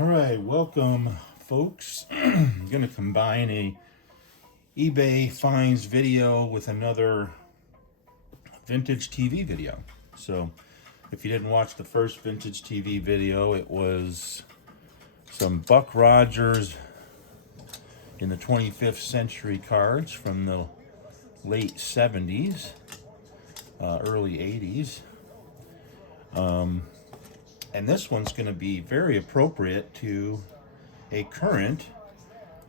All right, welcome, folks. I'm going to combine a eBay finds video with another vintage TV video. So, if you didn't watch the first vintage TV video, it was some Buck Rogers in the 25th century cards from the late 70s, early 80s. And this one's going to be very appropriate to a current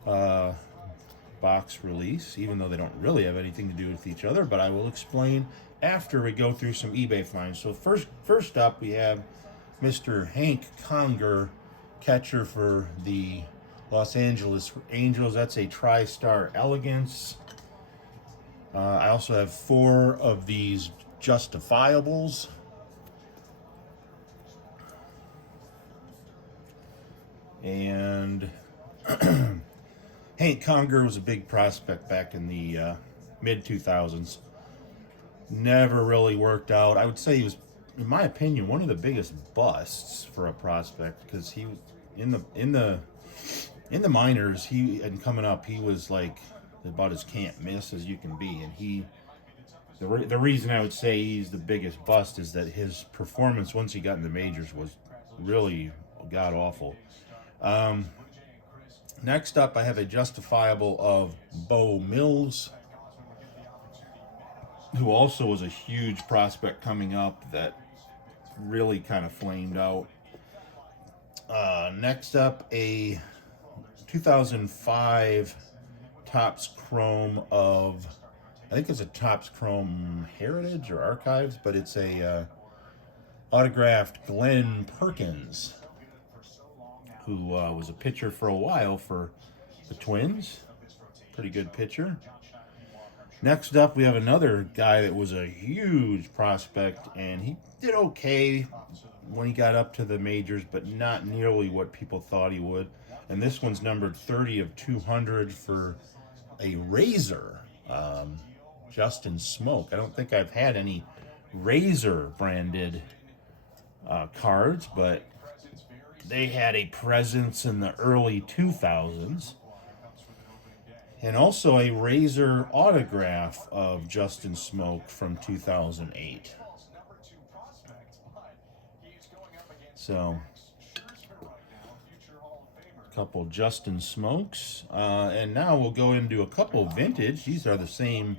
box release, even though they don't really have anything to do with each other, but I will explain after we go through some eBay finds. So first up, we have Mr. Hank Conger, catcher for the Los Angeles Angels. That's a TriStar Elegance. I also have 4 of these Justifiables. And Hank Conger was a big prospect back in the mid-2000s. Never really worked out. I would say he was, in my opinion, one of the biggest busts for a prospect, because he in the minors, and coming up, he was like about as can't miss as you can be. And the reason I would say he's the biggest bust is that his performance once he got in the majors was really god awful. Next up, I have a Justifiable of Bo Mills, who also was a huge prospect coming up that really kind of flamed out. Next up, a 2005 Topps Chrome of, I think it's a Topps Chrome Heritage or Archives, but it's a autographed Glenn Perkins, who was a pitcher for a while for the Twins. Pretty good pitcher. Next up, we have another guy that was a huge prospect, and he did okay when he got up to the majors, but not nearly what people thought he would. And this one's numbered 30 of 200 for a Razor, Justin Smoke. I don't think I've had any Razor branded cards, but they had a presence in the early 2000s. And also a Razor autograph of Justin Smoke from 2008. So, a couple Justin Smokes. And now we'll go into a couple vintage. These are the same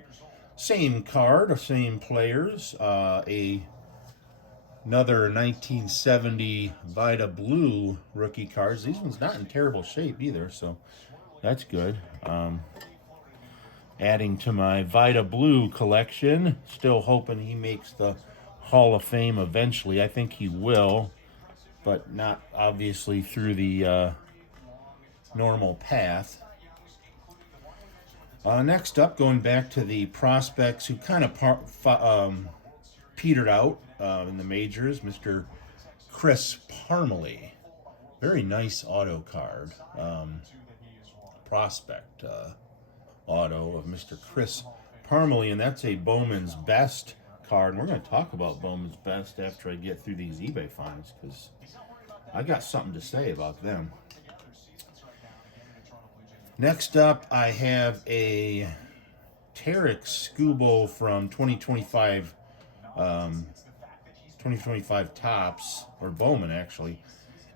card, or same players. Another 1970 Vita Blue rookie cards. These ones not in terrible shape either, so that's good. Adding to my Vita Blue collection. Still hoping he makes the Hall of Fame eventually. I think he will, but not obviously through the normal path. Next up, going back to the prospects who kind of petered out in the majors, Mr. Chris Parmalee. Very nice auto card. Prospect auto of Mr. Chris Parmalee, and that's a Bowman's Best card. And we're going to talk about Bowman's Best after I get through these eBay finds, because I got something to say about them. Next up, I have a Tarek Skubal from 2025 Topps, or Bowman actually,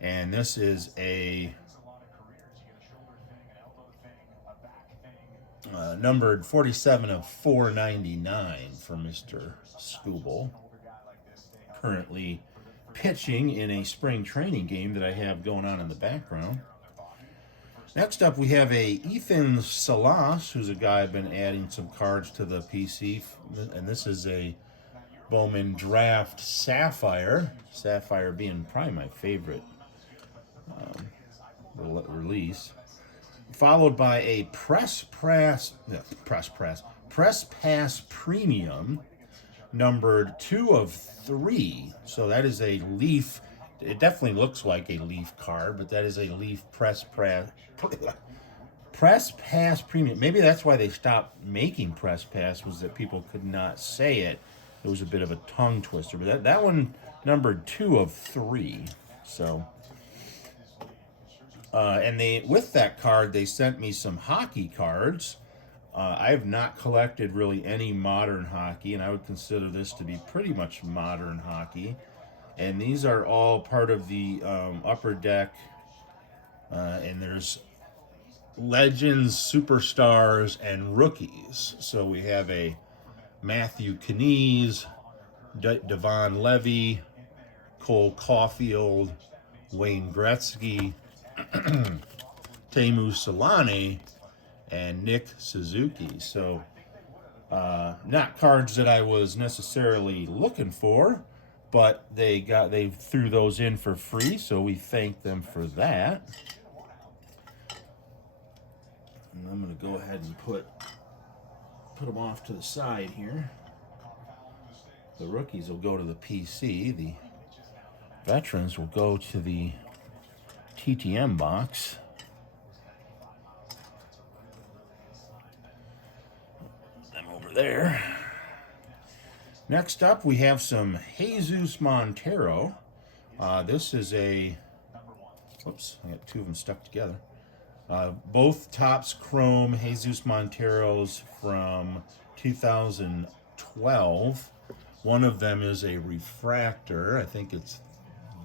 and this is a numbered 47 of 499 for Mr. Skubal, currently pitching in a spring training game that I have going on in the background. Next up, we have a Ethan Salas, who's a guy I've been adding some cards to the PC, and this is a Bowman Draft Sapphire. Sapphire being probably my favorite release. Followed by a Press Pass Premium, numbered 2 of 3. So that is a Leaf. It definitely looks like a Leaf card, but that is a Leaf Press Pass Premium. Maybe that's why they stopped making Press Pass, was that people could not say it. It was a bit of a tongue twister. But that one numbered 2 of 3. So And with that card, they sent me some hockey cards. I have not collected really any modern hockey, and I would consider this to be pretty much modern hockey. And these are all part of the upper deck. And there's legends, superstars, and rookies. So we have a Matthew Knies, Devon Levy, Cole Caulfield, Wayne Gretzky, Teemu Solane, and Nick Suzuki. So, not cards that I was necessarily looking for, but they threw those in for free, so we thank them for that. And I'm going to go ahead and put them off to the side here. The rookies will go to the PC. The veterans will go to the TTM box. Them over there. Next up, we have some Jesus Montero. This is a... Whoops, I got two of them stuck together. Both Topps Chrome Jesus Monteros from 2012. One of them is a refractor. I think it's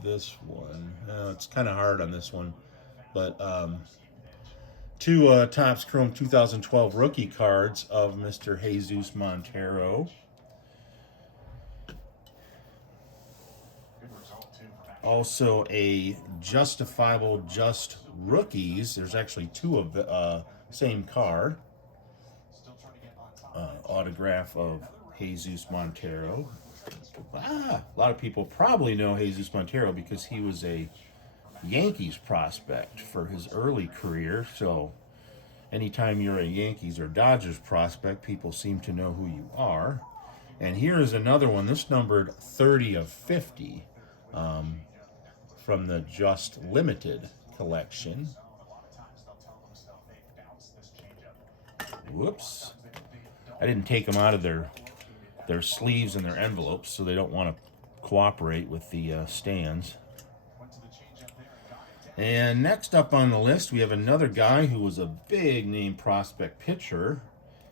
this one. It's kind of hard on this one. But two Topps Chrome 2012 rookie cards of Mr. Jesus Montero. Also a Justifiable Just Rookies. There's actually two of the same card. Autograph of Jesus Montero. A lot of people probably know Jesus Montero because he was a Yankees prospect for his early career. So anytime you're a Yankees or Dodgers prospect, people seem to know who you are. And here is another one. This numbered 30 of 50. From the Just Limited collection. Whoops. I didn't take them out of their sleeves and their envelopes, so they don't want to cooperate with the stands. And next up on the list, we have another guy who was a big name prospect pitcher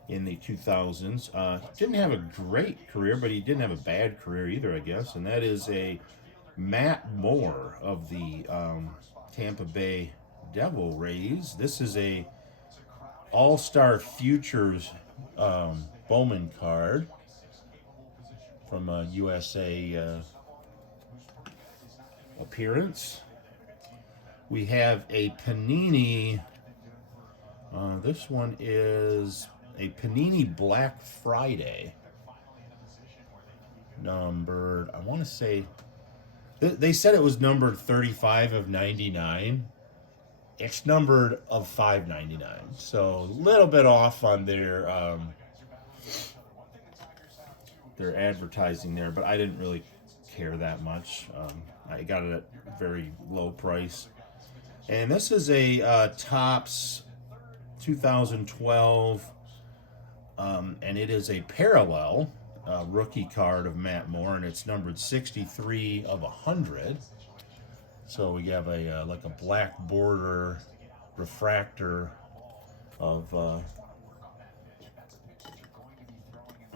in the 2000s. Didn't have a great career, but he didn't have a bad career either, I guess. And that is a Matt Moore of the Tampa Bay Devil Rays. This is a All-Star Futures Bowman card from a USA appearance. We have a Panini. This one is a Panini Black Friday. Numbered, I want to say... They said it was numbered 35 of 99. It's numbered of 599. So a little bit off on their advertising there, but I didn't really care that much. I got it at a very low price. And this is a Topps 2012, and it is a parallel rookie card of Matt Moore, and it's numbered 63 of 100. So we have a like a black border refractor of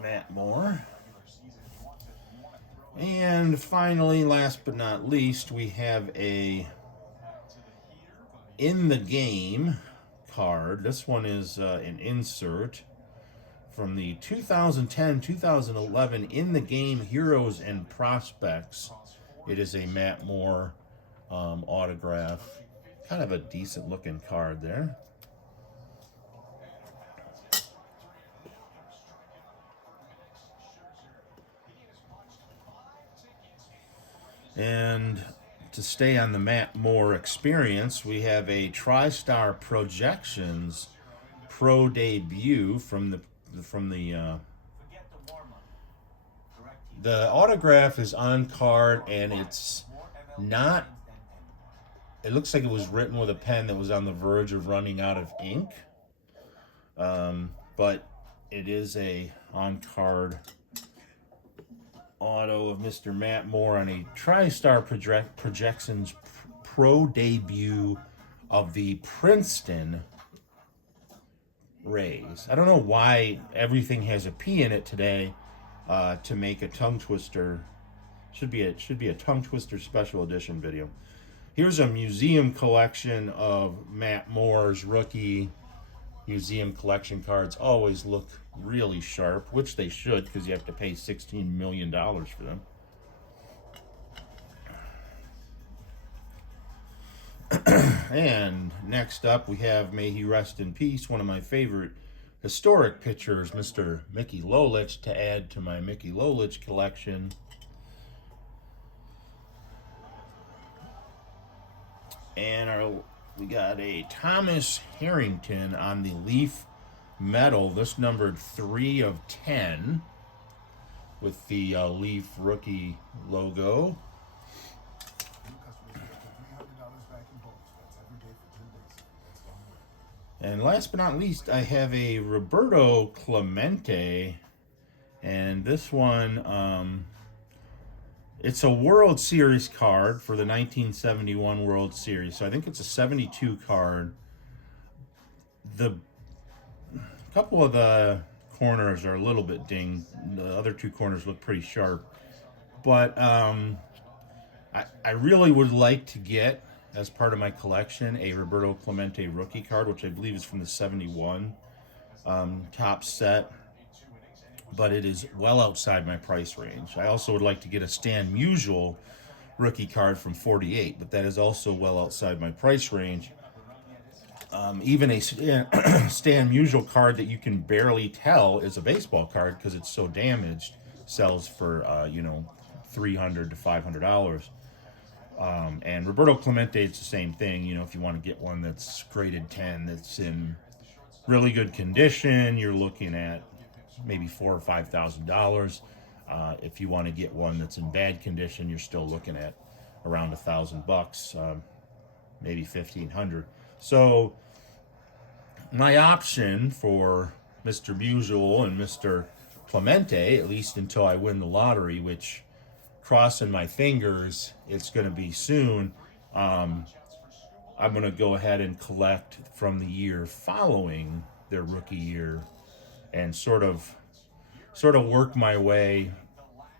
Matt Moore. And finally, last but not least, we have a In the Game card. This one is an insert from the 2010-2011 In the Game Heroes and Prospects. It is a Matt Moore autograph. Kind of a decent looking card there. And to stay on the Matt Moore experience, we have a TriStar Projections Pro Debut from the autograph is on card, and it's not. It looks like it was written with a pen that was on the verge of running out of ink. But it is a on card auto of Mr. Matt Moore on a TriStar Projections Pro Debut of the Princeton Rays. I don't know why everything has a P in it today to make a tongue twister. Should be a tongue twister special edition video. Here's a museum collection of Matt Moore's rookie museum collection cards. Always look really sharp, which they should, because you have to pay $16 million for them. And next up we have, may he rest in peace, one of my favorite historic pitchers, Mr. Mickey Lolich, to add to my Mickey Lolich collection. And we got a Thomas Harrington on the Leaf Metal, this numbered 3 of 10 with the Leaf rookie logo. And last but not least, I have a Roberto Clemente, and this one, it's a World Series card for the 1971 World Series. So I think it's a 72 card. The couple of the corners are a little bit dinged. The other two corners look pretty sharp. But I really would like to get, as part of my collection, a Roberto Clemente rookie card, which I believe is from the 71 top set. But it is well outside my price range. I also would like to get a Stan Musial rookie card from 48, but that is also well outside my price range. Even a Stan Musial card that you can barely tell is a baseball card because it's so damaged sells for $300 to $500. And Roberto Clemente, it's the same thing. If you want to get one that's graded 10, that's in really good condition, you're looking at maybe $4,000 or $5,000. If you want to get one that's in bad condition, you're still looking at around $1,000, maybe $1,500. So my option for Mr. Musial and Mr. Clemente, at least until I win the lottery, which, crossing my fingers, it's going to be soon. I'm going to go ahead and collect from the year following their rookie year, and sort of work my way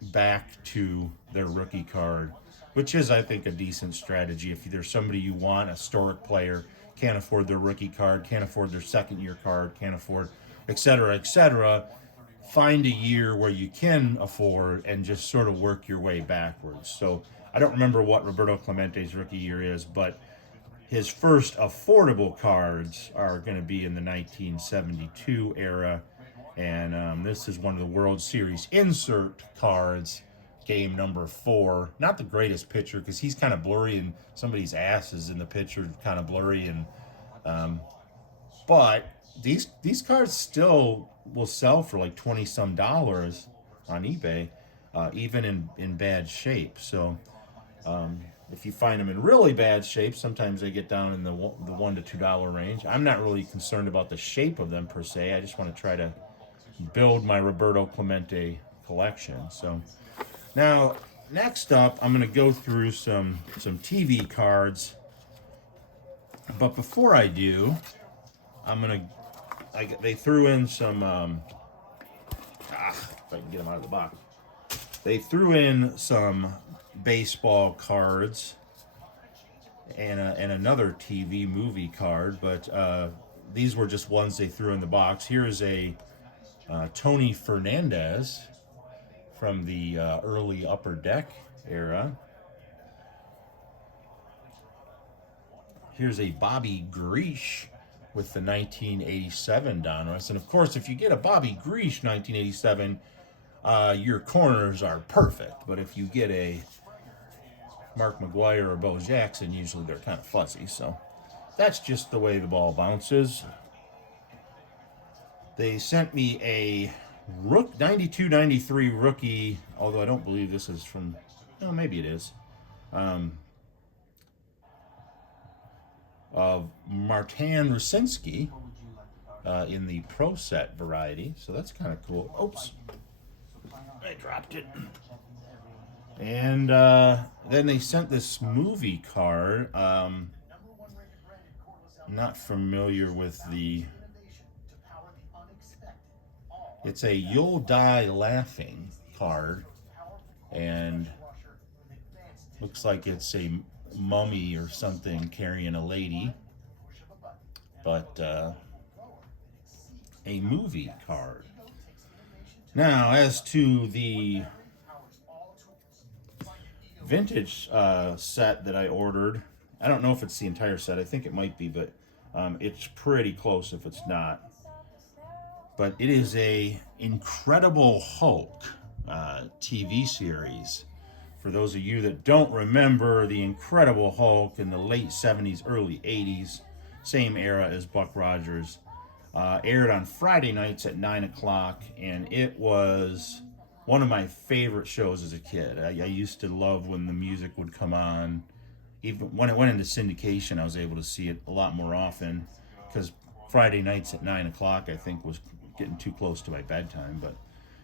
back to their rookie card, which is, I think, a decent strategy. If there's somebody you want, a historic player, can't afford their rookie card, can't afford their second year card, can't afford, etc., find a year where you can afford and just sort of work your way backwards. So I don't remember what Roberto Clemente's rookie year is, but his first affordable cards are going to be in the 1972 era. And this is one of the World Series insert cards, game number 4. Not the greatest picture because he's kind of blurry and somebody's ass is in the picture, kind of blurry. And but these cards still will sell for like $20 some on eBay, even in bad shape. So if you find them in really bad shape, sometimes they get down in the $1 to $2 range. I'm not really concerned about the shape of them per se. I just want to try to build my Roberto Clemente collection. So now, next up, I'm going to go through some TV cards. But before I do, they threw in some, if I can get them out of the box. They threw in some baseball cards and another TV movie card, but these were just ones they threw in the box. Here's a Tony Fernandez from the early Upper Deck era. Here's a Bobby Grish with the 1987 Donruss. And of course, if you get a Bobby Grish 1987, your corners are perfect. But if you get a Mark McGwire or Bo Jackson, usually they're kind of fuzzy. So that's just the way the ball bounces. They sent me a 92-93 rookie, although I don't believe this is from, no, maybe it is, of Martin Rusinski in the Pro Set variety. So that's kind of cool. Oops, I dropped it. And then they sent this movie card. not familiar with the. It's a "You'll Die Laughing" card, and looks like it's a mummy or something carrying a lady, but a movie card. Now, as to the vintage set that I ordered, I don't know if it's the entire set. I think it might be, but it's pretty close if it's not. But it is a Incredible Hulk TV series. For those of you that don't remember, the Incredible Hulk in the late 70s, early 80s, same era as Buck Rogers, aired on Friday nights at 9 o'clock, and it was one of my favorite shows as a kid. I used to love when the music would come on. Even when it went into syndication, I was able to see it a lot more often, because Friday nights at 9 o'clock, I think, was getting too close to my bedtime. But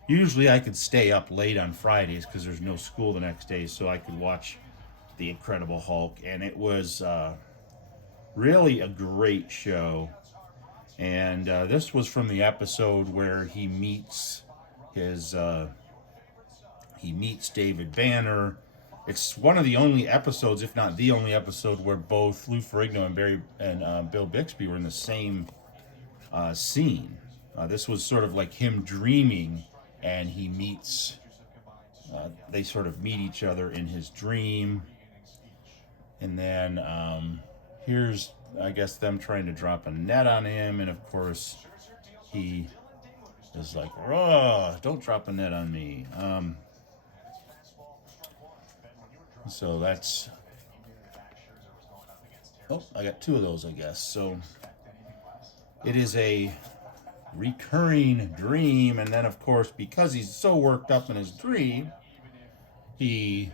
usually I could stay up late on Fridays because there's no school the next day, so I could watch The Incredible Hulk. And it was really a great show. And this was from the episode where he meets David Banner. It's one of the only episodes, if not the only episode, where both Lou Ferrigno and Bill Bixby were in the same scene. This was sort of like him dreaming, and he meets. They sort of meet each other in his dream, and then here's, I guess, them trying to drop a net on him, and of course he is like, "Oh, don't drop a net on me." So that's. Oh, I got two of those, I guess. So it is a recurring dream, and then of course, because he's so worked up in his dream, he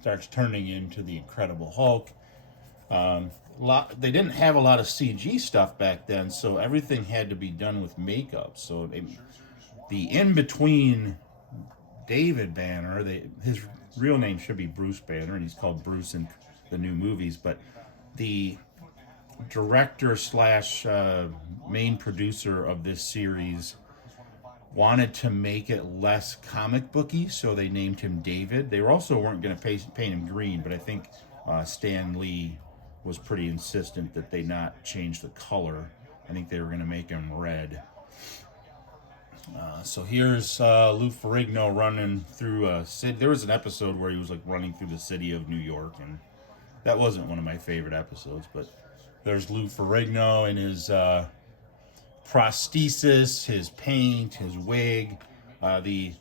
starts turning into the Incredible Hulk. They didn't have a lot of CG stuff back then, so everything had to be done with makeup. So the in between David Banner, his real name should be Bruce Banner, and he's called Bruce in the new movies, but the director slash main producer of this series wanted to make it less comic booky, so they named him David. They also weren't going to paint him green, but I think Stan Lee was pretty insistent that they not change the color. I think they were going to make him red. So here's Lou Ferrigno running through a city. There was an episode where he was like running through the city of New York, and that wasn't one of my favorite episodes, but there's Lou Ferrigno and his prosthesis, his paint, his wig. The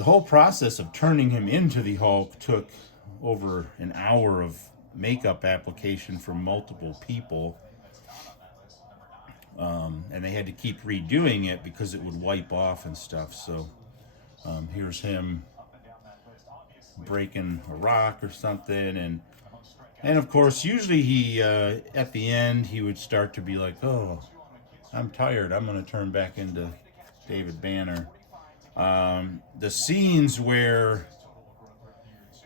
whole process of turning him into the Hulk took over an hour of makeup application for multiple people. And they had to keep redoing it because it would wipe off and stuff. So here's him breaking a rock or something, and of course, usually he at the end he would start to be like, "Oh, I'm tired. I'm going to turn back into David Banner." The scenes where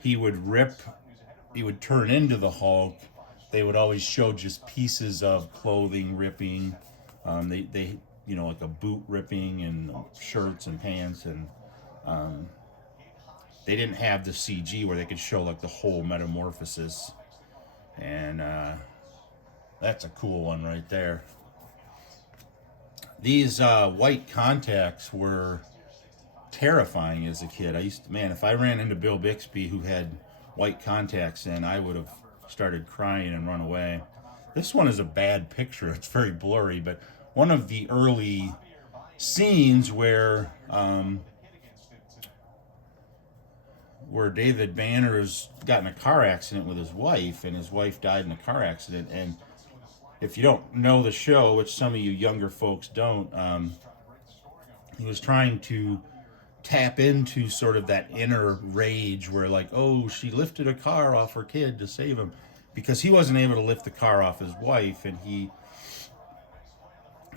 he would turn into the Hulk, they would always show just pieces of clothing ripping. They like a boot ripping and shirts and pants, and they didn't have the CG where they could show like the whole metamorphosis. And that's a cool one right there. These white contacts were terrifying as a kid. If I ran into Bill Bixby who had white contacts in, I would have started crying and run away. This one is a bad picture. It's very blurry, but one of the early scenes where David Banner's got in a car accident with his wife, and his wife died in a car accident. And if you don't know the show, which some of you younger folks don't, he was trying to tap into sort of that inner rage where, like, oh, she lifted a car off her kid to save him, because he wasn't able to lift the car off his wife, and he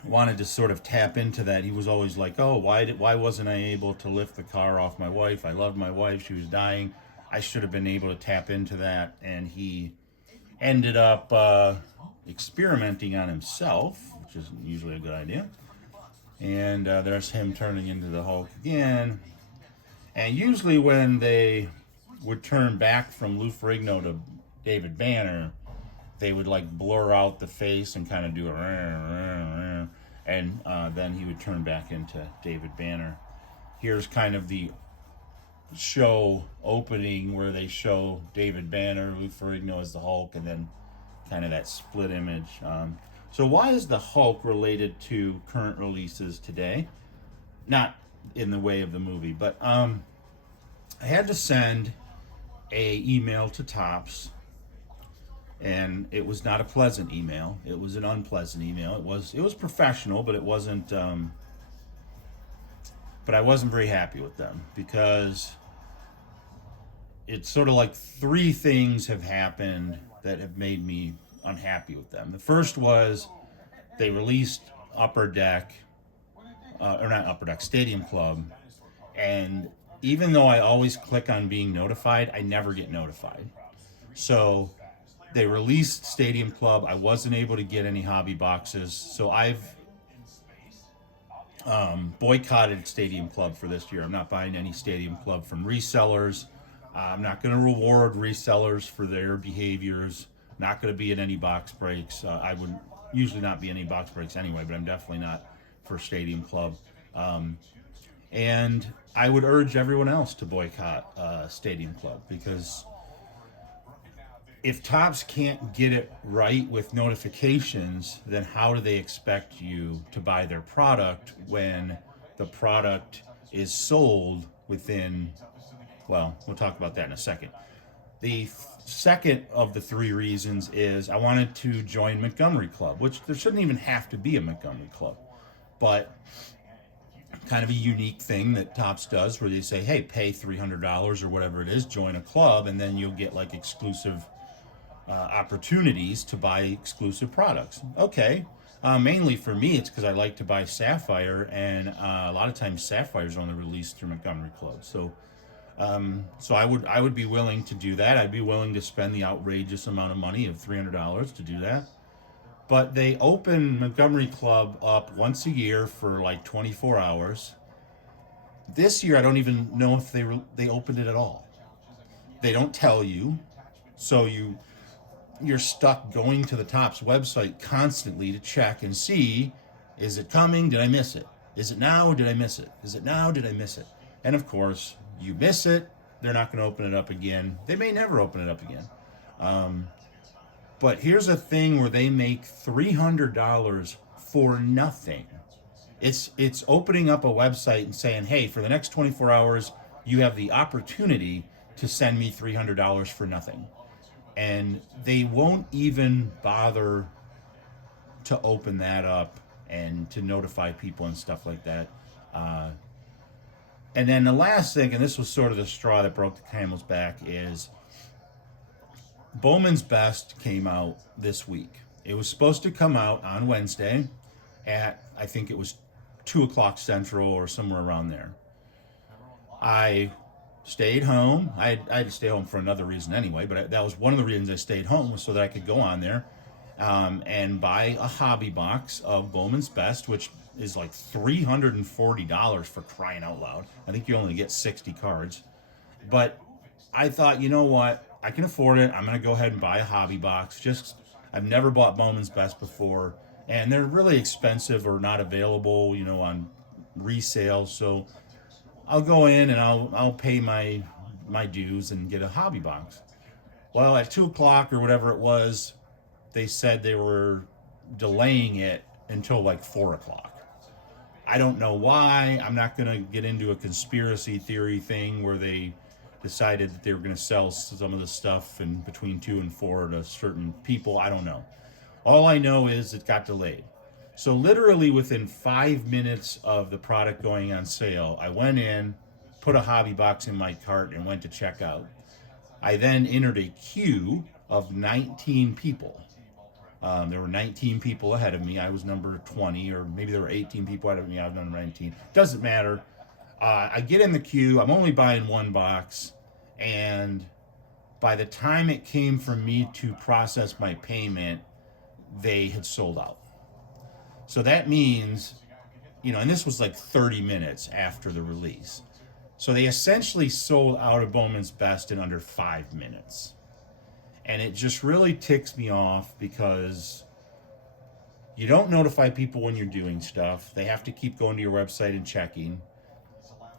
wanted to sort of tap into that. He was always like, oh, why wasn't I able to lift the car off my wife? I loved my wife. She was dying. I should have been able to tap into that. And he ended up experimenting on himself, which isn't usually a good idea. And there's him turning into the Hulk again. And usually when they would turn back from Lou Ferrigno to David Banner, they would like blur out the face and kind of do a and then he would turn back into David Banner. Here's kind of the show opening where they show David Banner, Lou Ferrigno as the Hulk, and then kind of that split image. So why is the Hulk related to current releases today? Not in the way of the movie, but I had to send a email to Topps, and it was not a pleasant email. It was an unpleasant email. It was professional, but it wasn't. But I wasn't very happy with them because it's sort of like three things have happened that have made me unhappy with them. The first was they released Upper Deck, or not Upper Deck, Stadium Club, and even though I always click on being notified, I never get notified. So they released Stadium Club. I wasn't able to get any hobby boxes, so I've boycotted Stadium Club for this year. I'm not buying any Stadium Club from resellers. I'm not going to reward resellers for their behaviors. Not going to be in any box breaks. I would usually not be in any box breaks anyway, but I'm definitely not for Stadium Club. And I would urge everyone else to boycott Stadium Club, because if Topps can't get it right with notifications, then how do they expect you to buy their product when the product is sold within, well, we'll talk about that in a second. The second of the three reasons is I wanted to join Montgomery Club, which there shouldn't even have to be a Montgomery Club, but kind of a unique thing that Topps does where they say, hey, pay $300 or whatever it is, join a club, and then you'll get like exclusive opportunities to buy exclusive products. Okay. Mainly for me, it's because I like to buy Sapphire, and a lot of times Sapphire's only released through Montgomery Club. So I would be willing to do that. I'd be willing to spend the outrageous amount of money of $300 to do that. But they open Montgomery Club up once a year for like 24 hours. This year, I don't even know if they opened it at all. They don't tell you, so you're stuck going to the Topps website constantly to check and see, is it coming? Did I miss it? Is it now? Did I miss it? Is it now? Did I miss it? And of course, you miss it, they're not going to open it up again. They may never open it up again. But here's a thing where they make $300 for nothing. It's opening up a website and saying, hey, for the next 24 hours, you have the opportunity to send me $300 for nothing. And they won't even bother to open that up and to notify people and stuff like that. And then the last thing, and this was sort of the straw that broke the camel's back, is Bowman's Best came out this week. It was supposed to come out on Wednesday at, I think it was 2 o'clock Central or somewhere around there. I stayed home. I had to stay home for another reason anyway, but that was one of the reasons I stayed home, was so that I could go on there and buy a hobby box of Bowman's Best, which is like $340 for crying out loud. I think you only get 60 cards. But I thought, you know what? I can afford it. I'm going to go ahead and buy a hobby box. I've never bought Bowman's Best before, and they're really expensive or not available, on resale. So I'll go in and I'll pay my dues and get a hobby box. Well, at 2 o'clock or whatever it was, they said they were delaying it until like 4 o'clock. I don't know why. I'm not going to get into a conspiracy theory thing where they decided that they were going to sell some of the stuff in between 2 and 4 to certain people. I don't know. All I know is it got delayed. So literally within 5 minutes of the product going on sale, I went in, put a hobby box in my cart, and went to check out. I then entered a queue of 19 people. There were 19 people ahead of me. I was number 20, or maybe there were 18 people ahead of me. I was number 19. Doesn't matter. I get in the queue. I'm only buying one box. And by the time it came for me to process my payment, they had sold out. So that means, and this was like 30 minutes after the release. So they essentially sold out of Bowman's Best in under 5 minutes. And it just really ticks me off because you don't notify people when you're doing stuff. They have to keep going to your website and checking.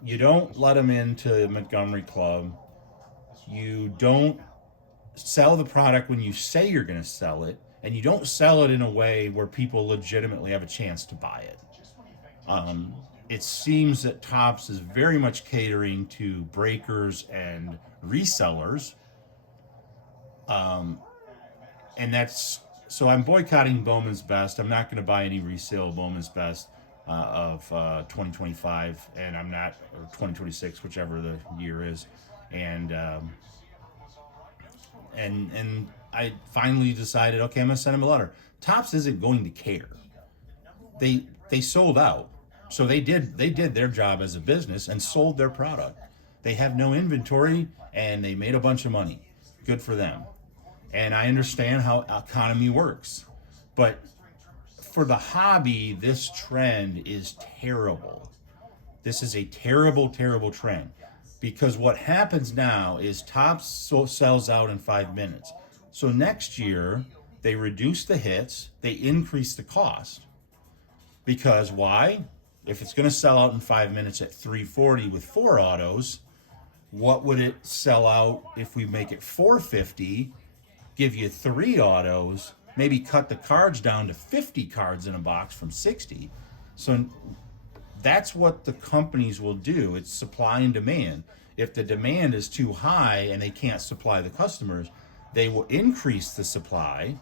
You don't let them into Montgomery Club. You don't sell the product when you say you're going to sell it. And you don't sell it in a way where people legitimately have a chance to buy it. It seems that Topps is very much catering to breakers and resellers. And that's so I'm boycotting Bowman's Best. I'm not going to buy any resale Bowman's Best of 2025, and I'm not, or 2026, whichever the year is. And I finally decided, okay, I'm going to send him a letter. Topps isn't going to care. They sold out. So they did their job as a business and sold their product. They have no inventory and they made a bunch of money. Good for them. And I understand how economy works. But for the hobby, this trend is terrible. This is a terrible, terrible trend. Because what happens now is Topps sells out in 5 minutes. So next year, they reduce the hits, they increase the cost. Because why? If it's going to sell out in 5 minutes at 340 with 4 autos, what would it sell out if we make it 450, give you 3 autos, maybe cut the cards down to 50 cards in a box from 60? So that's what the companies will do. It's supply and demand. If the demand is too high and they can't supply the customers, they will increase the supply,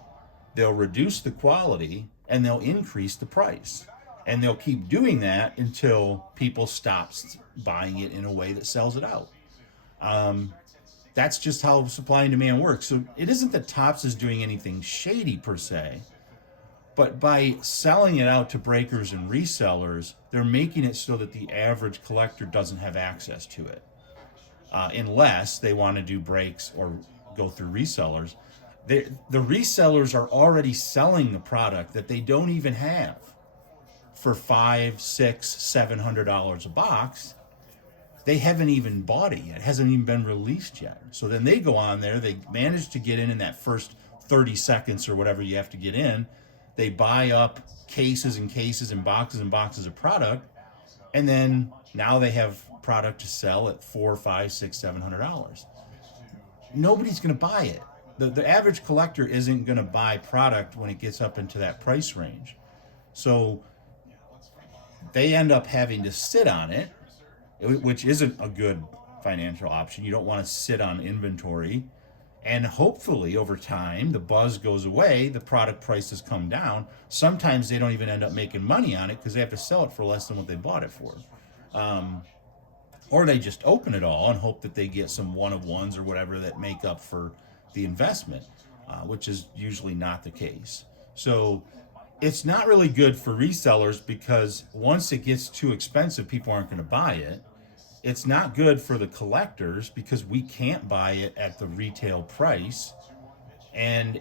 they'll reduce the quality, and they'll increase the price. And they'll keep doing that until people stop buying it in a way that sells it out. That's just how supply and demand works. So it isn't that Topps is doing anything shady per se, but by selling it out to breakers and resellers, they're making it so that the average collector doesn't have access to it. Unless they want to do breaks or go through resellers. The resellers are already selling the product that they don't even have for $500, $600, $700 a box. They haven't even bought it yet. It hasn't even been released yet. So then they go on there, they manage to get in that first 30 seconds or whatever you have to get in. They buy up cases and cases and boxes of product, and then now they have product to sell at $400, $500, $600, $700. Nobody's going to buy it. The average collector isn't going to buy product when it gets up into that price range. So they end up having to sit on it, which isn't a good financial option. You don't want to sit on inventory. And hopefully over time, the buzz goes away, the product prices come down. Sometimes they don't even end up making money on it because they have to sell it for less than what they bought it for. Or they just open it all and hope that they get some one-of-ones or whatever that make up for the investment, which is usually not the case. So it's not really good for resellers because once it gets too expensive, people aren't going to buy it. It's not good for the collectors because we can't buy it at the retail price. And,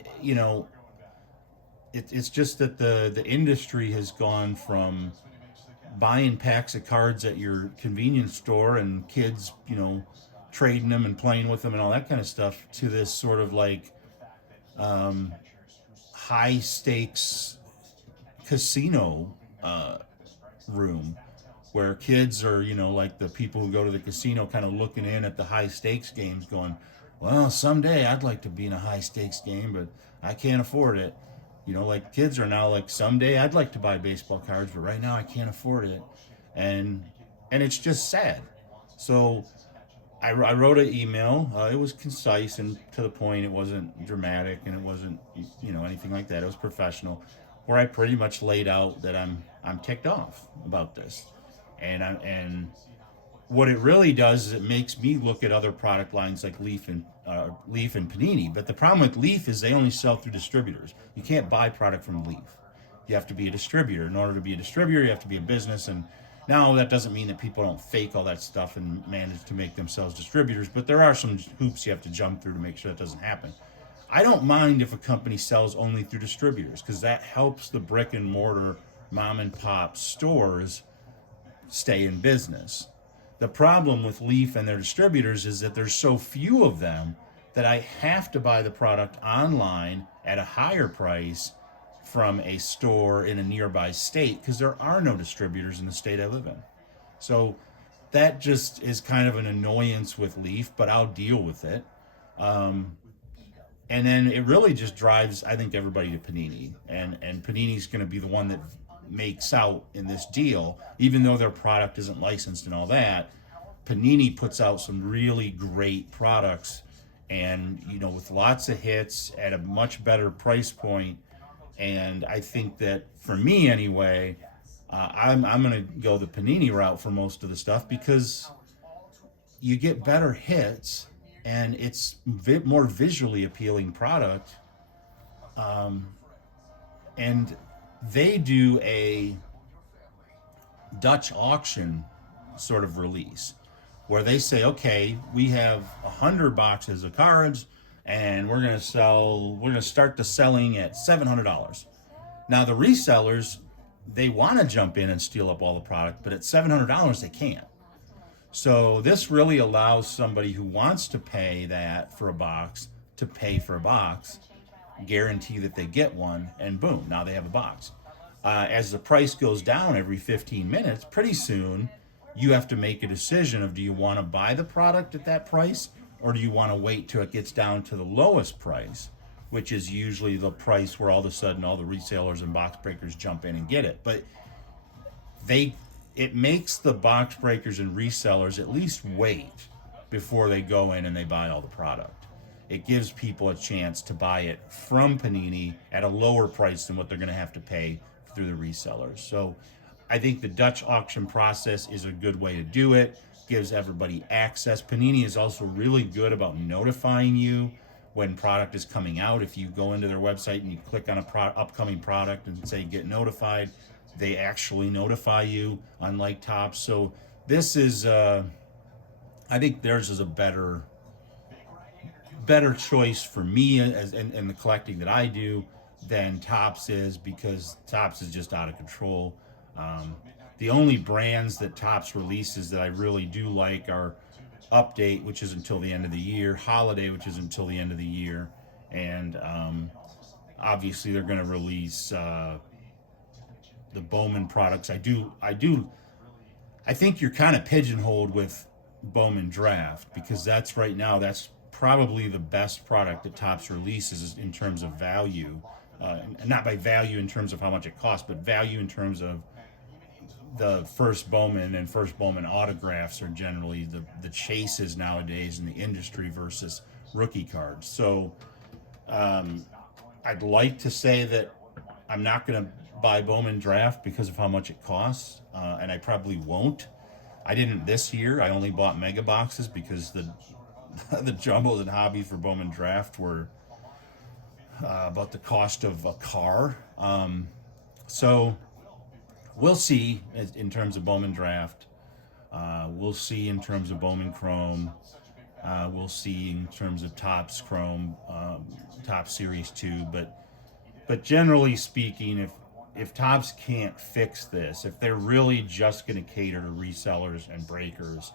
it's just that the industry has gone from buying packs of cards at your convenience store and kids, trading them and playing with them and all that kind of stuff to this sort of like high stakes casino room where kids are, like the people who go to the casino kind of looking in at the high stakes games going, well, someday I'd like to be in a high stakes game, but I can't afford it. Like kids are now like, someday I'd like to buy baseball cards, but right now I can't afford it. And it's just sad. So I wrote an email. It was concise and to the point. It wasn't dramatic and it wasn't, anything like that. It was professional, where I pretty much laid out that I'm ticked off about this. And what it really does is it makes me look at other product lines like Leaf and Panini. But the problem with Leaf is they only sell through distributors. You can't buy product from Leaf. You have to be a distributor. In order to be a distributor, you have to be a business. And now that doesn't mean that people don't fake all that stuff and manage to make themselves distributors. But there are some hoops you have to jump through to make sure that doesn't happen. I don't mind if a company sells only through distributors because that helps the brick and mortar mom and pop stores stay in business. The problem with Leaf and their distributors is that there's so few of them that I have to buy the product online at a higher price from a store in a nearby state because there are no distributors in the state I live in. So that just is kind of an annoyance with Leaf, but I'll deal with it. And then it really just drives, I think, everybody to Panini, and Panini's going to be the one that makes out in this deal, even though their product isn't licensed and all that. Panini puts out some really great products, and with lots of hits at a much better price point. And I think that for me anyway, I'm going to go the Panini route for most of the stuff because you get better hits and it's more visually appealing product. And they do a Dutch auction sort of release where they say, okay, we have 100 boxes of cards and we're going to start the selling at $700. Now the resellers, they want to jump in and steal up all the product, but at $700 they can't. So this really allows somebody who wants to pay that for a box to pay for a box, guarantee that they get one, and boom, now they have a box. As the price goes down every 15 minutes, pretty soon you have to make a decision of, do you want to buy the product at that price or do you want to wait till it gets down to the lowest price, which is usually the price where all of a sudden all the resellers and box breakers jump in and get it. But it makes the box breakers and resellers at least wait before they go in and they buy all the product. It gives people a chance to buy it from Panini at a lower price than what they're going to have to pay through the resellers. So I think the Dutch auction process is a good way to do it. Gives everybody access. Panini is also really good about notifying you when product is coming out. If you go into their website and you click on a upcoming product and say get notified, they actually notify you, unlike Topps. So this is, I think theirs is a better choice for me as in the collecting that I do than Topps is, because Topps is just out of control. The only brands that Topps releases that I really do like are Update, which is until the end of the year, Holiday, which is until the end of the year, and obviously they're going to release the Bowman products. I think you're kind of pigeonholed with Bowman Draft because that's probably the best product that Topps releases in terms of value, and not by value in terms of how much it costs, but value in terms of the first Bowman and first Bowman autographs are generally the chases nowadays in the industry versus rookie cards. So I'd like to say that I'm not going to buy Bowman Draft because of how much it costs, and I probably won't. I didn't this year. I only bought mega boxes because the jumbos and hobbies for Bowman Draft were about the cost of a car. So we'll see in terms of Bowman Draft. We'll see in terms of Bowman Chrome. We'll see in terms of Topps Chrome, Topps Series 2. But generally speaking, if Topps can't fix this, if they're really just going to cater to resellers and breakers,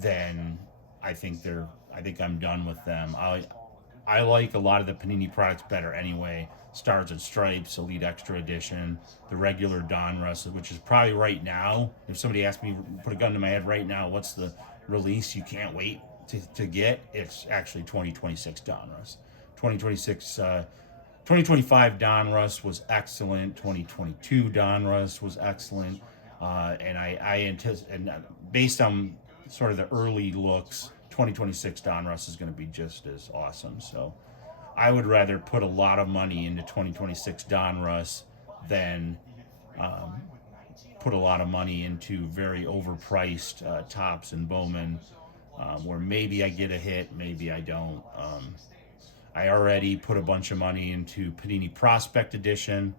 then I think I'm done with them. I like a lot of the Panini products better anyway. Stars and Stripes, Elite Extra Edition, the regular Donruss, which is probably right now. If somebody asked me, put a gun to my head right now, what's the release you can't wait to get? It's actually 2026 Donruss. 2025 Donruss was excellent. 2022 Donruss was excellent, and I anticipate, and based on sort of the early looks, 2026 Donruss is going to be just as awesome. So I would rather put a lot of money into 2026 Donruss than put a lot of money into very overpriced Topps and Bowman, where maybe I get a hit, maybe I don't. I already put a bunch of money into Panini Prospect Edition,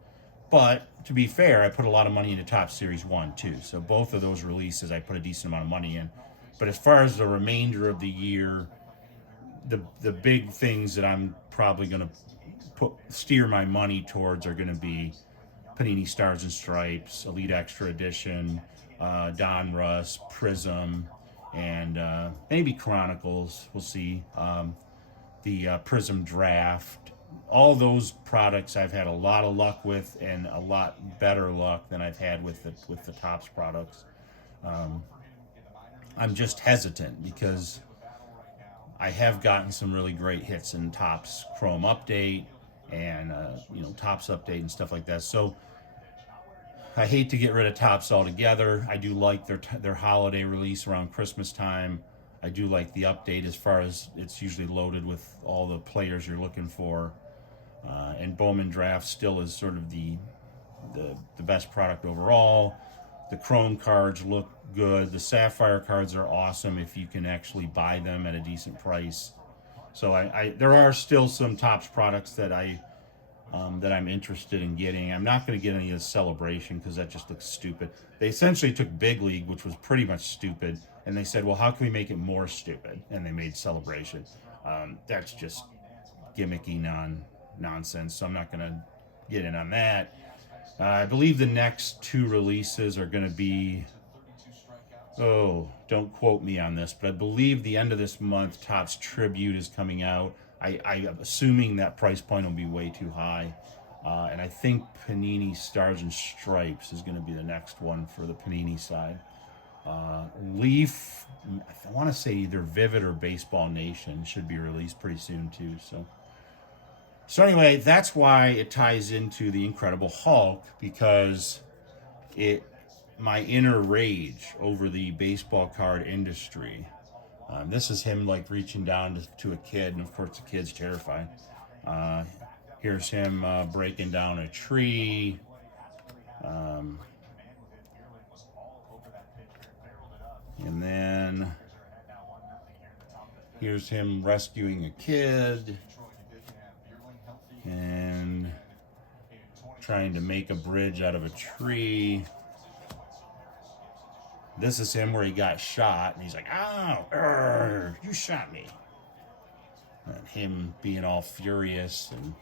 but to be fair, I put a lot of money into Topps Series 1 too. So both of those releases I put a decent amount of money in. But as far as the remainder of the year, the big things that I'm probably going to steer my money towards are going to be Panini Stars and Stripes, Elite Extra Edition, Don Russ, Prism, and maybe Chronicles. We'll see. The Prism Draft. All those products I've had a lot of luck with, and a lot better luck than I've had with the Topps products. I'm just hesitant because I have gotten some really great hits in Topps Chrome Update and Topps Update and stuff like that. So I hate to get rid of Topps altogether. I do like their holiday release around Christmas time. I do like the update as far as it's usually loaded with all the players you're looking for. And Bowman Draft still is sort of the best product overall. The Chrome cards look good. The Sapphire cards are awesome if you can actually buy them at a decent price. So there are still some Topps products that I'm interested in getting. I'm not going to get any of the Celebration because that just looks stupid. They essentially took Big League, which was pretty much stupid, and they said, well, how can we make it more stupid? And they made Celebration. That's just gimmicky nonsense, so I'm not going to get in on that. I believe the next two releases are going to be, don't quote me on this, but I believe the end of this month, Topps Tribute is coming out. I'm assuming that price point will be way too high. And I think Panini Stars and Stripes is going to be the next one for the Panini side. Leaf, I want to say either Vivid or Baseball Nation should be released pretty soon too. So anyway, that's why it ties into the Incredible Hulk, because my inner rage over the baseball card industry. This is him like reaching down to a kid, and of course the kid's terrified. Here's him breaking down a tree. And then here's him rescuing a kid and trying to make a bridge out of a tree. This is him where he got shot, and he's like, "Ow, you shot me." And him being all furious. And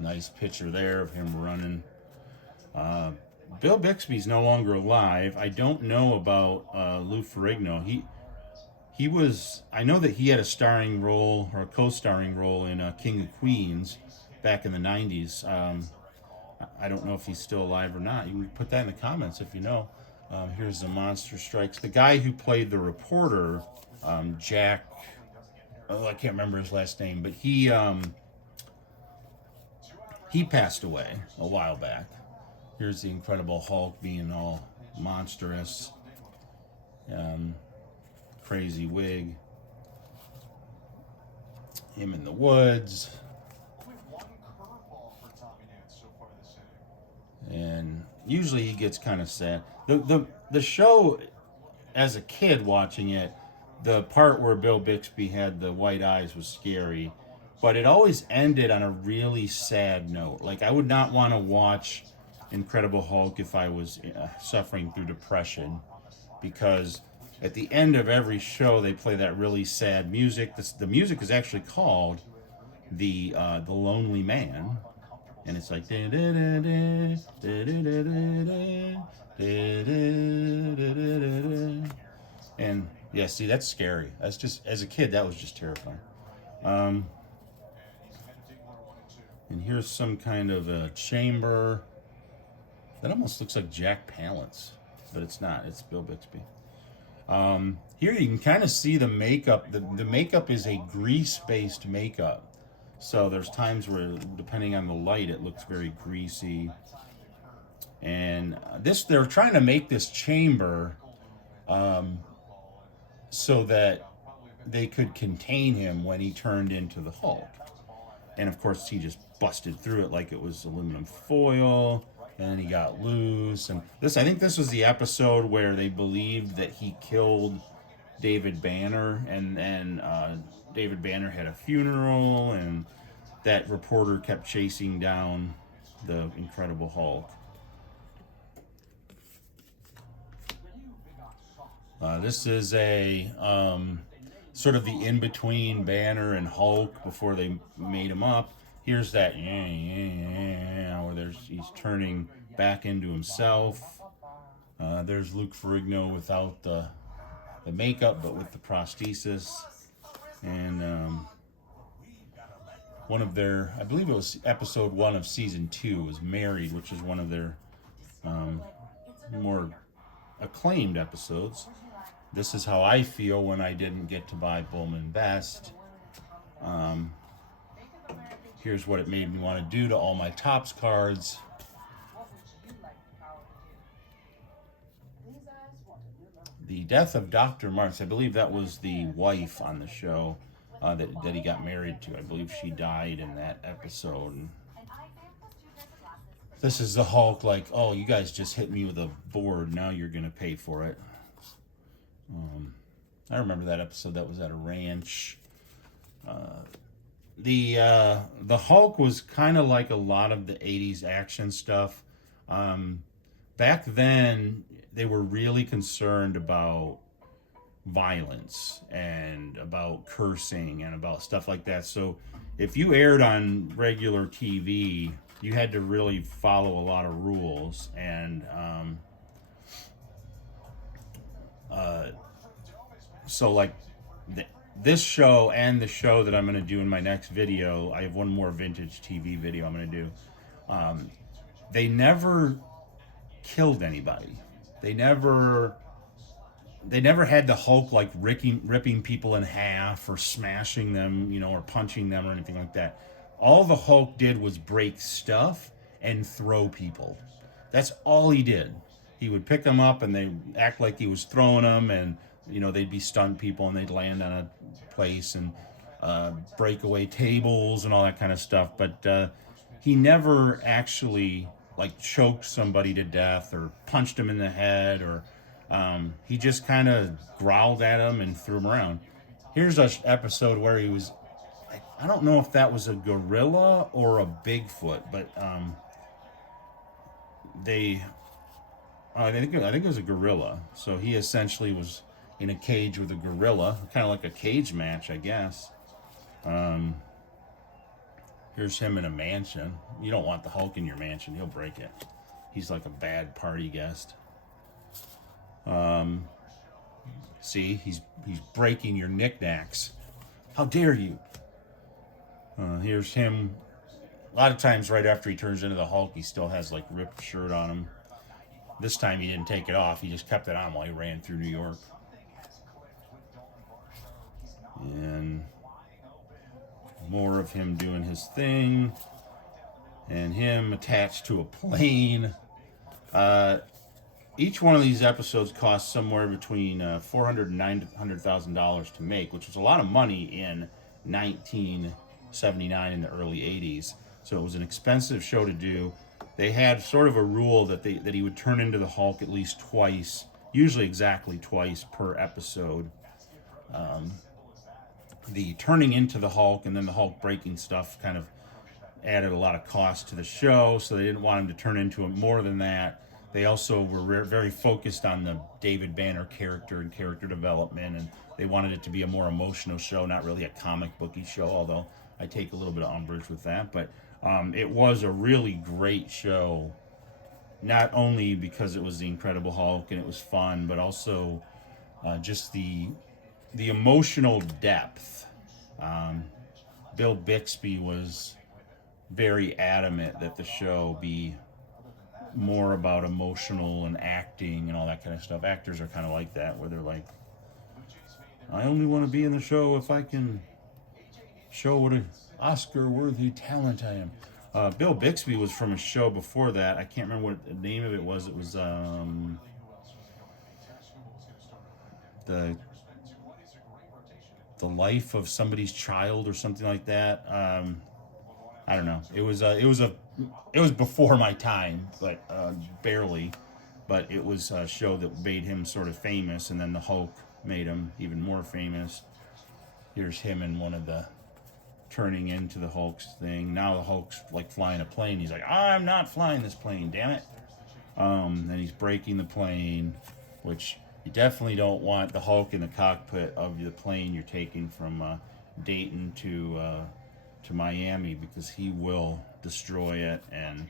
nice picture there of him running. Bill Bixby's no longer alive. I don't know about Lou Ferrigno. He was, I know that he had a starring role or a co-starring role in King of Queens back in the 90s. I don't know if he's still alive or not. You can put that in the comments if you know. Here's the Monster Strikes. The guy who played the reporter, Jack, I can't remember his last name, but he passed away a while back. Here's the Incredible Hulk being all monstrous. Crazy wig. Him in the woods. And usually he gets kind of sad. The show, as a kid watching it, the part where Bill Bixby had the white eyes was scary, but it always ended on a really sad note. Like, I would not want to watch Incredible Hulk if I was suffering through depression, because at the end of every show they play that really sad music. The music is actually called the Lonely Man. And it's like, and yeah, see, that's scary. That's just, as a kid, that was just terrifying. And here's some kind of a chamber that almost looks like Jack Palance, but it's not. It's Bill Bixby. Here you can kind of see the makeup. The makeup is a grease-based makeup. So there's times where, depending on the light, it looks very greasy. And they're trying to make this chamber so that they could contain him when he turned into the Hulk. And of course, he just busted through it like it was aluminum foil. And he got loose. And I think this was the episode where they believed that he killed David Banner, and then David Banner had a funeral, and that reporter kept chasing down the Incredible Hulk. This is a sort of the in-between Banner and Hulk before they made him up. Here's that where he's turning back into himself. There's Luke Ferrigno without the makeup, but with the prosthesis. And one of their, I believe it was episode 1 of season 2, was Married, which is one of their more acclaimed episodes. This is how I feel when I didn't get to buy Bowman Best. Here's what it made me want to do to all my Topps cards. The death of Dr. Marks. I believe that was the wife on the show that he got married to. I believe she died in that episode. This is the Hulk, like, oh, you guys just hit me with a board. Now you're going to pay for it. I remember that episode. That was at a ranch. The Hulk was kind of like a lot of the 80s action stuff. Back then, they were really concerned about violence and about cursing and about stuff like that. So if you aired on regular TV, you had to really follow a lot of rules. And so like this show and the show that I'm going to do in my next video, I have one more vintage TV video I'm going to do. They never killed anybody. They never had the Hulk like ripping people in half or smashing them, or punching them or anything like that. All the Hulk did was break stuff and throw people. That's all he did. He would pick them up and they act like he was throwing them, and they'd be stunned people and they'd land on a place and break away tables and all that kind of stuff. But he never actually like choked somebody to death or punched him in the head, or he just kind of growled at him and threw him around. Here's an episode where he was, I don't know if that was a gorilla or a Bigfoot, but I think it was a gorilla. So he essentially was in a cage with a gorilla, kind of like a cage match, I guess. Here's him in a mansion. You don't want the Hulk in your mansion; he'll break it. He's like a bad party guest. See, he's breaking your knickknacks. How dare you? Here's him. A lot of times, right after he turns into the Hulk, he still has like ripped shirt on him. This time, he didn't take it off. He just kept it on while he ran through New York. And more of him doing his thing, and him attached to a plane. Each one of these episodes cost somewhere between $400,000 and $900,000 to make, which was a lot of money in 1979 in the early 80s. So it was an expensive show to do. They had sort of a rule that he would turn into the Hulk at least twice, usually exactly twice per episode. The turning into the Hulk and then the Hulk breaking stuff kind of added a lot of cost to the show, so they didn't want him to turn into it more than that. They also were very focused on the David Banner character and character development, and they wanted it to be a more emotional show, not really a comic booky show, although I take a little bit of umbrage with that. But it was a really great show, not only because it was the Incredible Hulk and it was fun, but also just the emotional depth. Bill Bixby was very adamant that the show be more about emotional and acting and all that kind of stuff. Actors are kind of like that, where they're like, I only want to be in the show if I can show what an Oscar-worthy talent I am. Bill Bixby was from a show before that. I can't remember what the name of it was. It was the life of somebody's child or something like that. I don't know. It was before my time, but barely. But it was a show that made him sort of famous, and then the Hulk made him even more famous. Here's him in one of the turning into the Hulk's thing. Now the Hulk's like flying a plane. He's like, I'm not flying this plane, damn it. And he's breaking the plane, which You definitely don't want the Hulk in the cockpit of the plane you're taking from Dayton to Miami, because he will destroy it and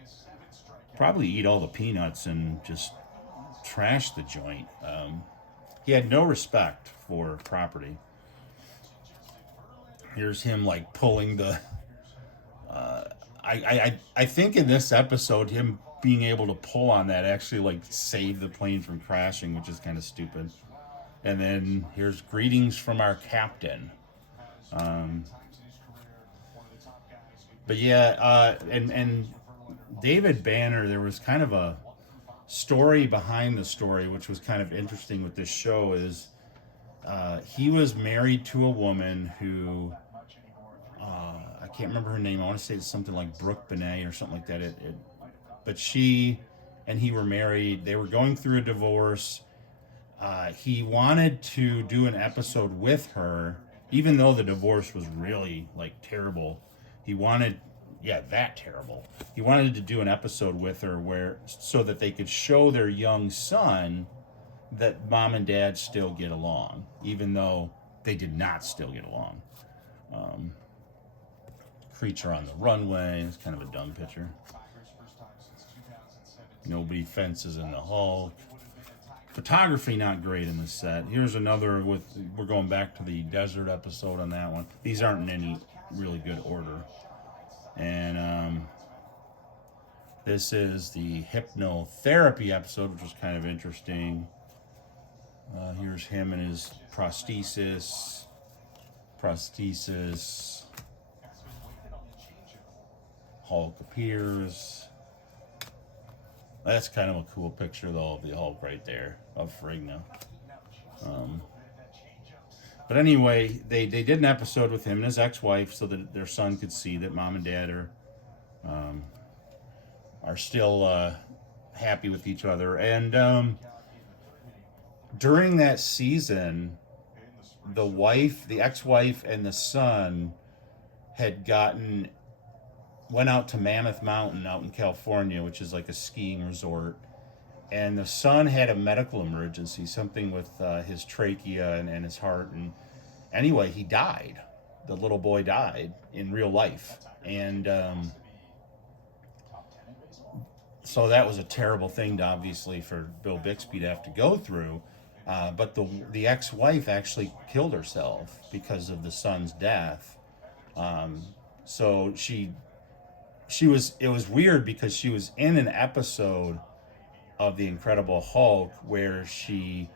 probably eat all the peanuts and just trash the joint. He had no respect for property. Here's him like pulling the. I think in this episode, him being able to pull on that actually like saved the plane from crashing, which is kind of stupid. And then here's greetings from our captain. But yeah, and David Banner, there was kind of a story behind the story, which was kind of interesting with this show. Is he was married to a woman who I can't remember her name. I want to say it's something like Brooke Benet or something like that. But she and he were married. They were going through a divorce. He wanted to do an episode with her, even though the divorce was really like terrible. He wanted, yeah, that terrible. He wanted to do an episode with her where so that they could show their young son that mom and dad still get along, even though they did not still get along. Creature on the runway. It's kind of a dumb picture. Nobody fences in the Hulk. Photography not great in this set. Here's another we're going back to the desert episode on that one. These aren't in any really good order. And this is the hypnotherapy episode, which was kind of interesting. Here's him and his prosthesis. Hulk appears. That's kind of a cool picture, though, of the Hulk right there, of Ferrigno. But anyway, they did an episode with him and his ex-wife so that their son could see that mom and dad are still happy with each other. And during that season, the ex-wife and the son went out to Mammoth Mountain out in California, which is like a skiing resort. And the son had a medical emergency, something with his trachea and his heart. And anyway, he died. The little boy died in real life. And so that was a terrible thing, obviously, for Bill Bixby to have to go through. But the ex-wife actually killed herself because of the son's death. So it was weird because she was in an episode of The Incredible Hulk where she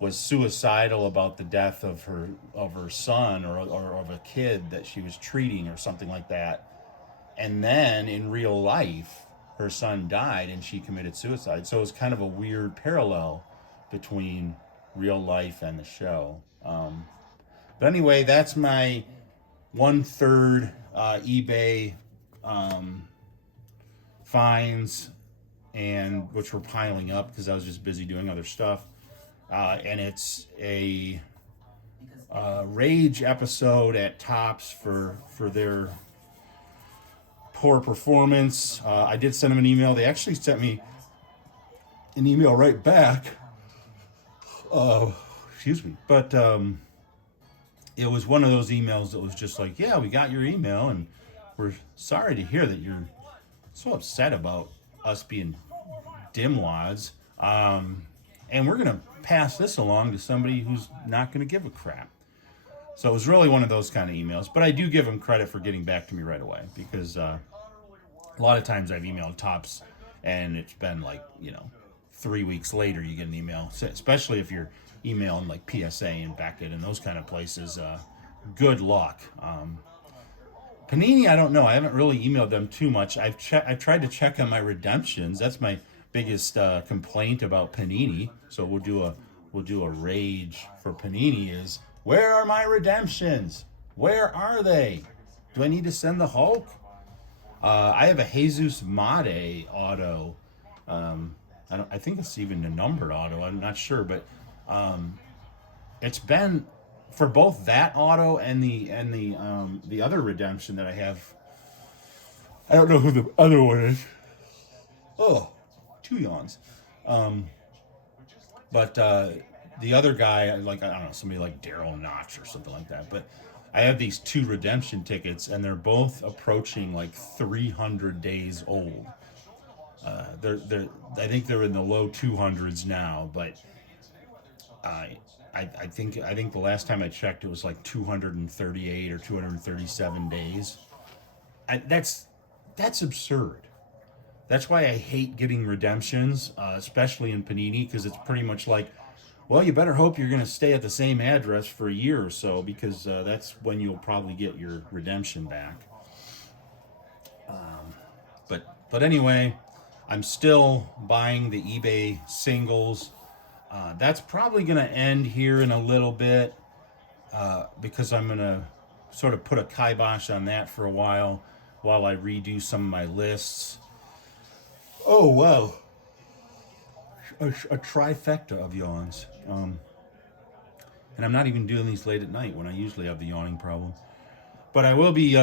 was suicidal about the death of her son or of a kid that she was treating or something like that. And then in real life, her son died and she committed suicide. So it was kind of a weird parallel between real life and the show. But anyway, that's my 1/3 eBay finds, and which were piling up because I was just busy doing other stuff. And it's a rage episode at Topps for their poor performance. I did send them an email. They actually sent me an email right back. Excuse me. But it was one of those emails that was just like, yeah, we got your email, and we're sorry to hear that you're so upset about us being dimwads. And we're going to pass this along to somebody who's not going to give a crap. So it was really one of those kind of emails. But I do give them credit for getting back to me right away, because a lot of times I've emailed Topps and it's been like, 3 weeks later you get an email, especially if you're emailing like PSA and Beckett and those kind of places. Good luck. Panini, I don't know. I haven't really emailed them too much. I've tried to check on my redemptions. That's my biggest complaint about Panini. So we'll do a rage for Panini. Is where are my redemptions? Where are they? Do I need to send the Hulk? I have a Jesus Made auto. I think it's even a numbered auto. I'm not sure, but it's been for both that auto and the other redemption that I have. I don't know who the other one is. Oh, 2 yawns. But the other guy, like, I don't know, somebody like Daryl Notch or something like that. But I have these two redemption tickets, and they're both approaching like 300 days old. They're I think they're in the low 200s now, but I. I think the last time I checked, it was like 238 or 237 days. That's absurd. That's why I hate getting redemptions, especially in Panini, because it's pretty much like, well, you better hope you're going to stay at the same address for a year or so, because that's when you'll probably get your redemption back. But anyway, I'm still buying the eBay singles. That's probably going to end here in a little bit, because I'm going to sort of put a kibosh on that for a while I redo some of my lists. Oh, wow. A trifecta of yawns. And I'm not even doing these late at night when I usually have the yawning problem. But I will be,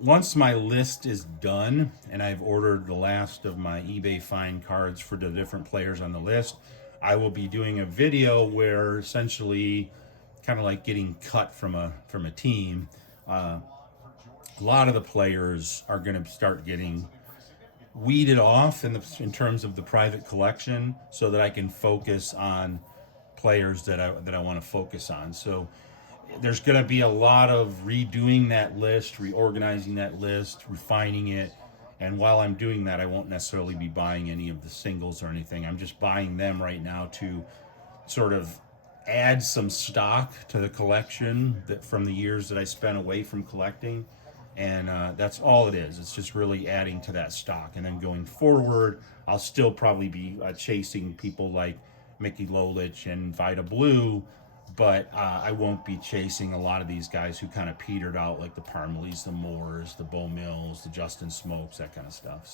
once my list is done and I've ordered the last of my eBay find cards for the different players on the list, I will be doing a video where essentially, kind of like getting cut from a team, a lot of the players are going to start getting weeded off in terms of the private collection, so that I can focus on players that I want to focus on. So there's going to be a lot of redoing that list, reorganizing that list, refining it. And while I'm doing that, I won't necessarily be buying any of the singles or anything. I'm just buying them right now to sort of add some stock to the collection that from the years that I spent away from collecting. And that's all it is. It's just really adding to that stock. And then going forward, I'll still probably be chasing people like Mickey Lolich and Vida Blue, but I won't be chasing a lot of these guys who kind of petered out, like the Parmeleys, the Moores, the Bo Mills, the Justin Smokes, that kind of stuff.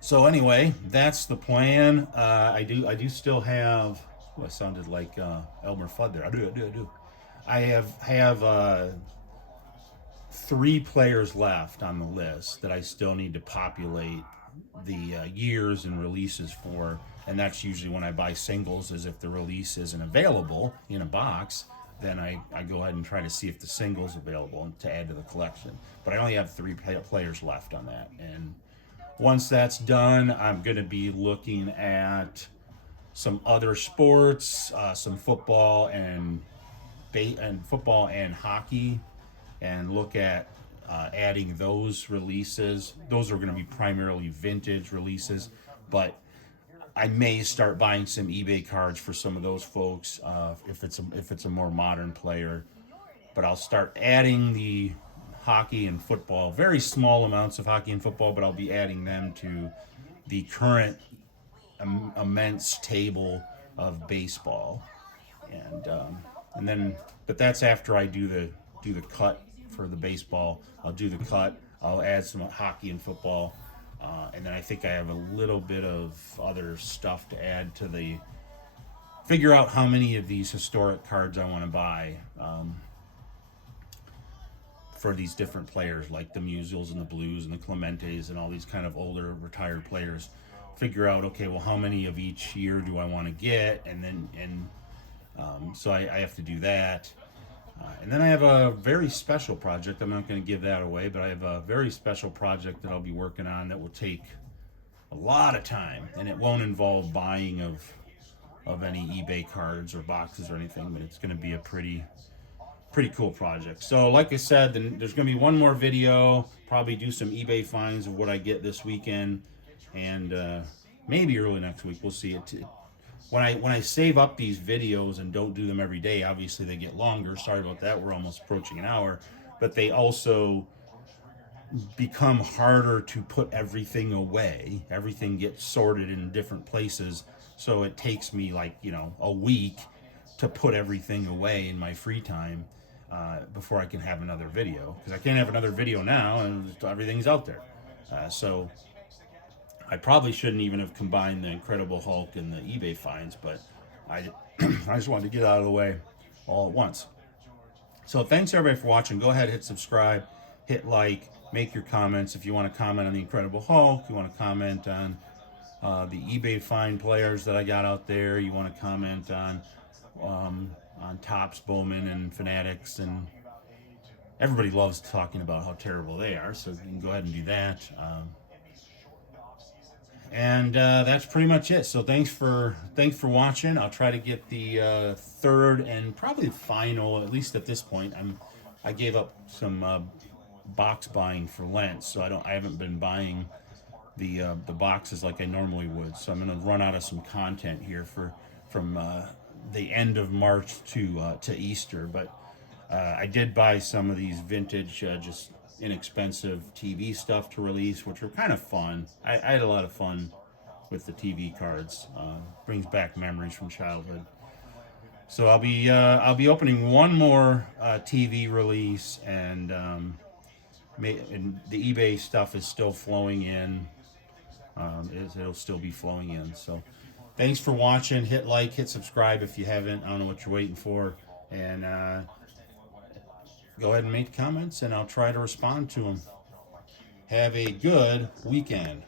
So anyway, that's the plan. I do still have. Oh, I sounded like Elmer Fudd there. I do. I have 3 players left on the list that I still need to populate the years and releases for, and that's usually when I buy singles. Is if the release isn't available in a box, then I go ahead and try to see if the single's available to add to the collection. But I only have 3 players left on that, and once that's done, I'm going to be looking at some other sports, some football and football and hockey, and look at adding those releases. Those are going to be primarily vintage releases, but I may start buying some eBay cards for some of those folks if it's a more modern player. But I'll start adding the hockey and football, very small amounts of hockey and football, but I'll be adding them to the current immense table of baseball, and then, but that's after I do the cut for the baseball. I'll do the cut. I'll add some hockey and football, and then I think I have a little bit of other stuff to add to the. Figure out how many of these historic cards I want to buy for these different players, like the Musials and the Blues and the Clementes and all these kind of older retired players. Figure out, okay, well, how many of each year do I want to get, so I have to do that. And then I have a very special project. I'm not going to give that away, but I have a very special project that I'll be working on that will take a lot of time, and it won't involve buying of any eBay cards or boxes or anything, but it's going to be a pretty cool project. So like I said, there's going to be one more video, probably do some eBay finds of what I get this weekend, and maybe early next week. We'll see. When I save up these videos and don't do them every day, obviously they get longer. Sorry about that. We're almost approaching an hour. But they also become harder to put everything away. Everything gets sorted in different places. So it takes me like, a week to put everything away in my free time before I can have another video. Because I can't have another video now and everything's out there. So I probably shouldn't even have combined the Incredible Hulk and the eBay finds, but I just wanted to get out of the way all at once. So thanks everybody for watching. Go ahead, hit subscribe, hit like, make your comments. If you want to comment on the Incredible Hulk, you want to comment on the eBay find players that I got out there. You want to comment on Topps, Bowman, and Fanatics, and everybody loves talking about how terrible they are, so you can go ahead and do that. And that's pretty much it. So thanks for watching. I'll try to get the third and probably final, at least at this point. I gave up some box buying for Lent, so I haven't been buying the boxes like I normally would. So I'm going to run out of some content here from the end of March to Easter. But I did buy some of these vintage, just inexpensive TV stuff to release, which were kind of fun. I had a lot of fun with the TV cards. Brings back memories from childhood. So I'll be opening one more TV release, and the eBay stuff is still flowing in. It'll still be flowing in. So thanks for watching. Hit like, hit subscribe if you haven't. I don't know what you're waiting for. And go ahead and make comments, and I'll try to respond to them. Have a good weekend.